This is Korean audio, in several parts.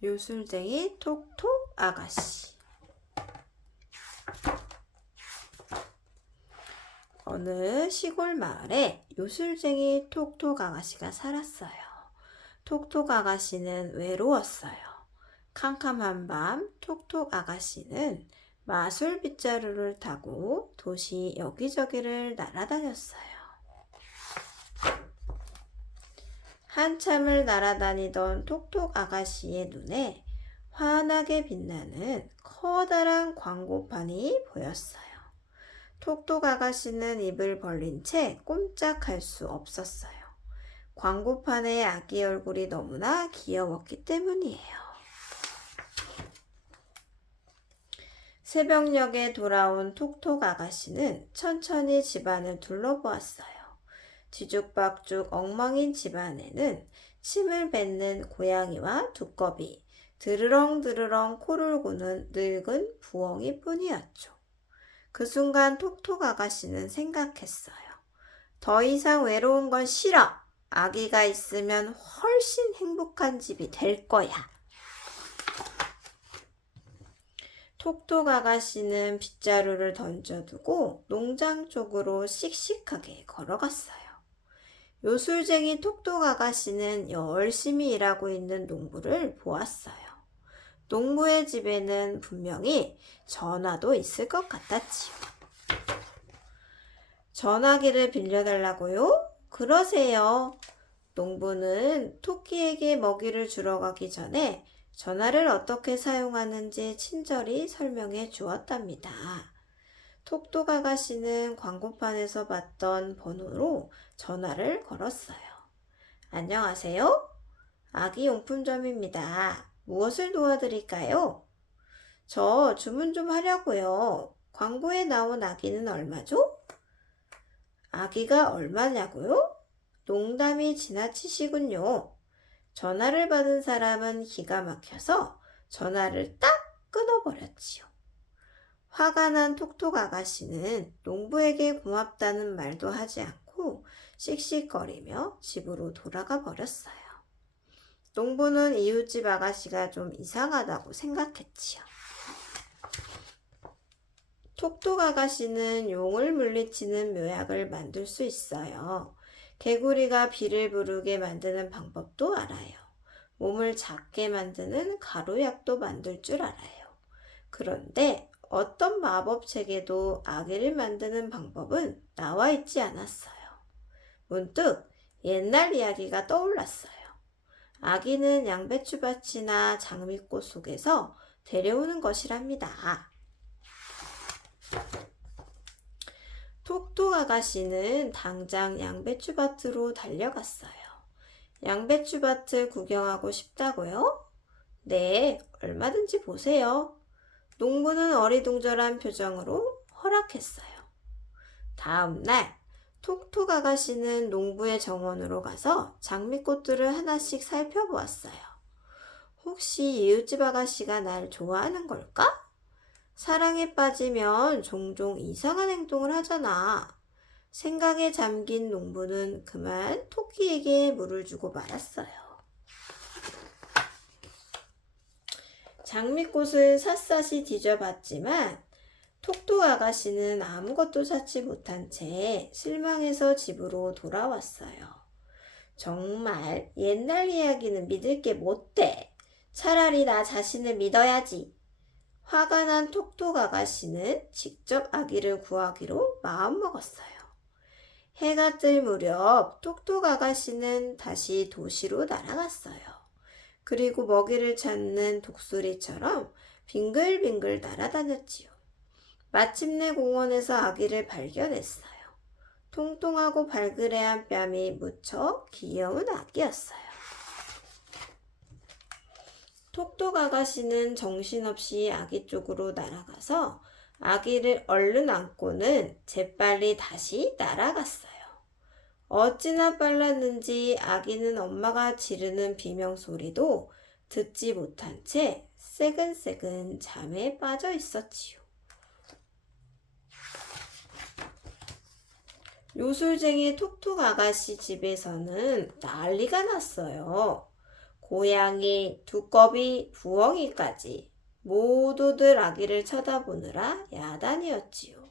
요술쟁이 톡톡 아가씨. 어느 시골 마을에 요술쟁이 톡톡 아가씨가 살았어요. 톡톡 아가씨는 외로웠어요. 캄캄한 밤 톡톡 아가씨는 마술 빗자루를 타고 도시 여기저기를 날아다녔어요. 한참을 날아다니던 톡톡 아가씨의 눈에 환하게 빛나는 커다란 광고판이 보였어요. 톡톡 아가씨는 입을 벌린 채 꼼짝할 수 없었어요. 광고판의 아기 얼굴이 너무나 귀여웠기 때문이에요. 새벽녘에 돌아온 톡톡 아가씨는 천천히 집안을 둘러보았어요. 뒤죽박죽 엉망인 집안에는 침을 뱉는 고양이와 두꺼비, 드르렁드르렁 코를 고는 늙은 부엉이 뿐이었죠. 그 순간 톡톡 아가씨는 생각했어요. 더 이상 외로운 건 싫어. 아기가 있으면 훨씬 행복한 집이 될 거야. 톡톡 아가씨는 빗자루를 던져두고 농장 쪽으로 씩씩하게 걸어갔어요. 요술쟁이 톡톡 아가씨는 열심히 일하고 있는 농부를 보았어요. 농부의 집에는 분명히 전화도 있을 것 같았지요. 전화기를 빌려달라고요? 그러세요. 농부는 토끼에게 먹이를 주러 가기 전에 전화를 어떻게 사용하는지 친절히 설명해 주었답니다. 톡톡 아가씨는 광고판에서 봤던 번호로 전화를 걸었어요. 안녕하세요. 아기용품점입니다. 무엇을 도와드릴까요? 저 주문 좀 하려고요. 광고에 나온 아기는 얼마죠? 아기가 얼마냐고요? 농담이 지나치시군요. 전화를 받은 사람은 기가 막혀서 전화를 딱 끊어버렸지요. 화가 난 톡톡 아가씨는 농부에게 고맙다는 말도 하지 않고 씩씩거리며 집으로 돌아가 버렸어요. 농부는 이웃집 아가씨가 좀 이상하다고 생각했지요. 톡톡 아가씨는 용을 물리치는 묘약을 만들 수 있어요. 개구리가 비를 부르게 만드는 방법도 알아요. 몸을 작게 만드는 가루약도 만들 줄 알아요. 그런데 어떤 마법책에도 아기를 만드는 방법은 나와 있지 않았어요. 문득 옛날 이야기가 떠올랐어요. 아기는 양배추밭이나 장미꽃 속에서 데려오는 것이랍니다. 톡톡 아가씨는 당장 양배추밭으로 달려갔어요. 양배추밭을 구경하고 싶다고요? 네, 얼마든지 보세요. 농부는 어리둥절한 표정으로 허락했어요. 다음 날 톡톡 아가씨는 농부의 정원으로 가서 장미꽃들을 하나씩 살펴보았어요. 혹시 이웃집 아가씨가 날 좋아하는 걸까? 사랑에 빠지면 종종 이상한 행동을 하잖아. 생각에 잠긴 농부는 그만 토끼에게 물을 주고 말았어요. 장미꽃을 샅샅이 뒤져봤지만 톡톡 아가씨는 아무것도 찾지 못한 채 실망해서 집으로 돌아왔어요. 정말 옛날 이야기는 믿을 게 못돼. 차라리 나 자신을 믿어야지. 화가 난 톡톡 아가씨는 직접 아기를 구하기로 마음먹었어요. 해가 뜰 무렵 톡톡 아가씨는 다시 도시로 날아갔어요. 그리고 먹이를 찾는 독수리처럼 빙글빙글 날아다녔지요. 마침내 공원에서 아기를 발견했어요. 통통하고 발그레한 뺨이 무척 귀여운 아기였어요. 톡톡 아가씨는 정신없이 아기 쪽으로 날아가서 아기를 얼른 안고는 재빨리 다시 날아갔어요. 어찌나 빨랐는지 아기는 엄마가 지르는 비명소리도 듣지 못한 채 새근새근 잠에 빠져 있었지요. 요술쟁이 톡톡 아가씨 집에서는 난리가 났어요. 고양이, 두꺼비, 부엉이까지 모두들 아기를 쳐다보느라 야단이었지요.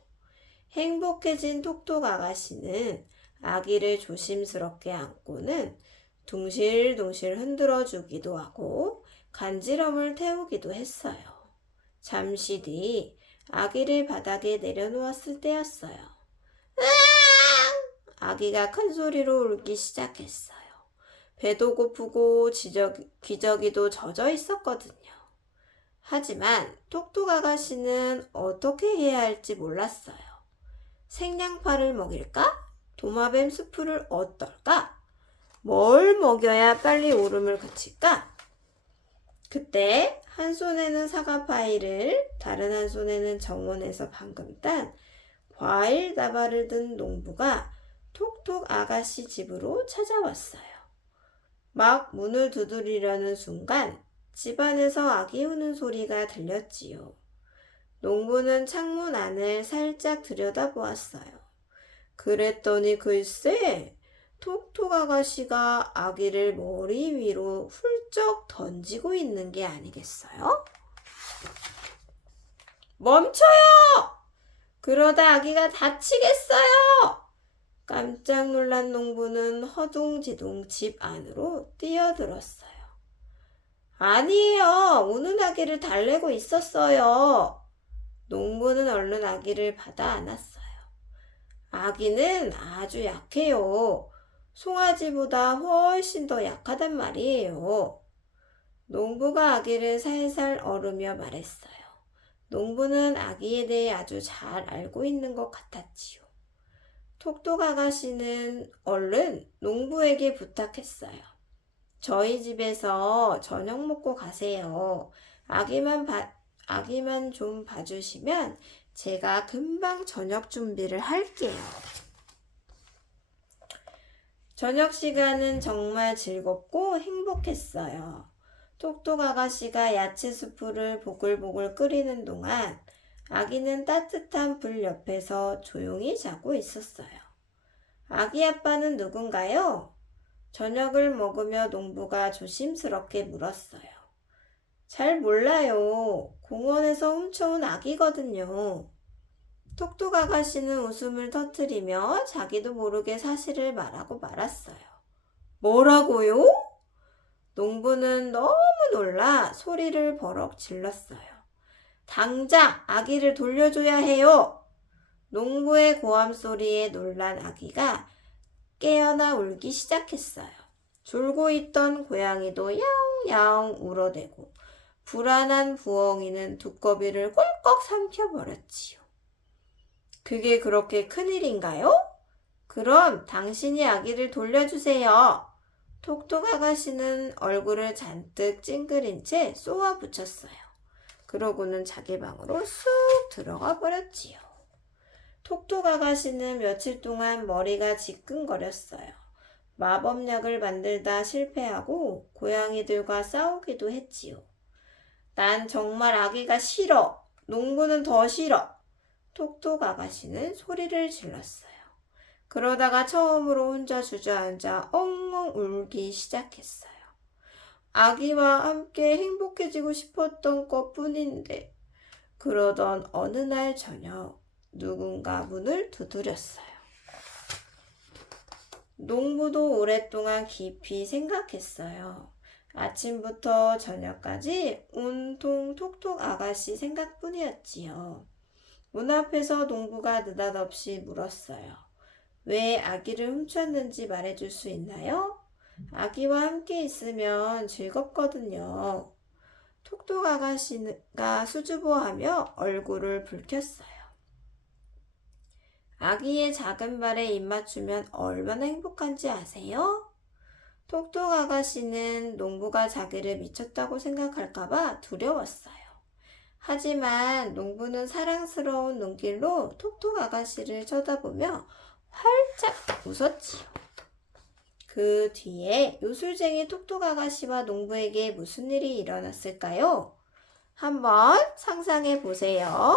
행복해진 톡톡 아가씨는 아기를 조심스럽게 안고는 둥실둥실 흔들어 주기도 하고 간지럼을 태우기도 했어요. 잠시 뒤 아기를 바닥에 내려놓았을 때였어요. 으앙! 아기가 큰 소리로 울기 시작했어요. 배도 고프고 기저귀도 젖어 있었거든요. 하지만 톡톡 아가씨는 어떻게 해야 할지 몰랐어요. 생양파를 먹일까? 도마뱀 수프를 어떨까? 뭘 먹여야 빨리 울음을 그칠까? 그때 한 손에는 사과파이를, 다른 한 손에는 정원에서 방금 딴 과일 다발을 든 농부가 톡톡 아가씨 집으로 찾아왔어요. 막 문을 두드리려는 순간 집안에서 아기 우는 소리가 들렸지요. 농부는 창문 안을 살짝 들여다보았어요. 그랬더니 글쎄, 톡톡 아가씨가 아기를 머리 위로 훌쩍 던지고 있는 게 아니겠어요? 멈춰요! 그러다 아기가 다치겠어요! 깜짝 놀란 농부는 허둥지둥 집 안으로 뛰어들었어요. 아니에요. 우는 아기를 달래고 있었어요. 농부는 얼른 아기를 받아 안았어요. 아기는 아주 약해요. 송아지보다 훨씬 더 약하단 말이에요. 농부가 아기를 살살 어루며 말했어요. 농부는 아기에 대해 아주 잘 알고 있는 것 같았지요. 톡톡 아가씨는 얼른 농부에게 부탁했어요. 저희 집에서 저녁 먹고 가세요. 아기만 좀 봐주시면 제가 금방 저녁 준비를 할게요. 저녁 시간은 정말 즐겁고 행복했어요. 톡톡 아가씨가 야채 수프를 보글보글 끓이는 동안 아기는 따뜻한 불 옆에서 조용히 자고 있었어요. 아기 아빠는 누군가요? 저녁을 먹으며 농부가 조심스럽게 물었어요. 잘 몰라요. 공원에서 훔쳐온 아기거든요. 톡톡 아가씨는 웃음을 터뜨리며 자기도 모르게 사실을 말하고 말았어요. 뭐라고요? 농부는 너무 놀라 소리를 버럭 질렀어요. 당장 아기를 돌려줘야 해요. 농부의 고함 소리에 놀란 아기가 깨어나 울기 시작했어요. 졸고 있던 고양이도 야옹야옹 울어대고 불안한 부엉이는 두꺼비를 꼴꺽 삼켜버렸지요. 그게 그렇게 큰일인가요? 그럼 당신이 아기를 돌려주세요. 톡톡 아가씨는 얼굴을 잔뜩 찡그린 채 쏘아 붙였어요. 그러고는 자기 방으로 쑥 들어가 버렸지요. 톡톡 아가씨는 며칠 동안 머리가 지끈거렸어요. 마법약을 만들다 실패하고 고양이들과 싸우기도 했지요. 난 정말 아기가 싫어. 농부는 더 싫어. 톡톡 아가씨는 소리를 질렀어요. 그러다가 처음으로 혼자 주저앉아 엉엉 울기 시작했어요. 아기와 함께 행복해지고 싶었던 것뿐인데. 그러던 어느 날 저녁 누군가 문을 두드렸어요. 농부도 오랫동안 깊이 생각했어요. 아침부터 저녁까지 온통 톡톡 아가씨 생각뿐이었지요. 문 앞에서 농부가 느닷없이 물었어요. 왜 아기를 훔쳤는지 말해줄 수 있나요? 아기와 함께 있으면 즐겁거든요. 톡톡 아가씨가 수줍어하며 얼굴을 붉혔어요. 아기의 작은 발에 입 맞추면 얼마나 행복한지 아세요? 톡톡 아가씨는 농부가 자기를 미쳤다고 생각할까봐 두려웠어요. 하지만 농부는 사랑스러운 눈길로 톡톡 아가씨를 쳐다보며 활짝 웃었지요. 그 뒤에 요술쟁이 톡톡 아가씨와 농부에게 무슨 일이 일어났을까요? 한번 상상해 보세요.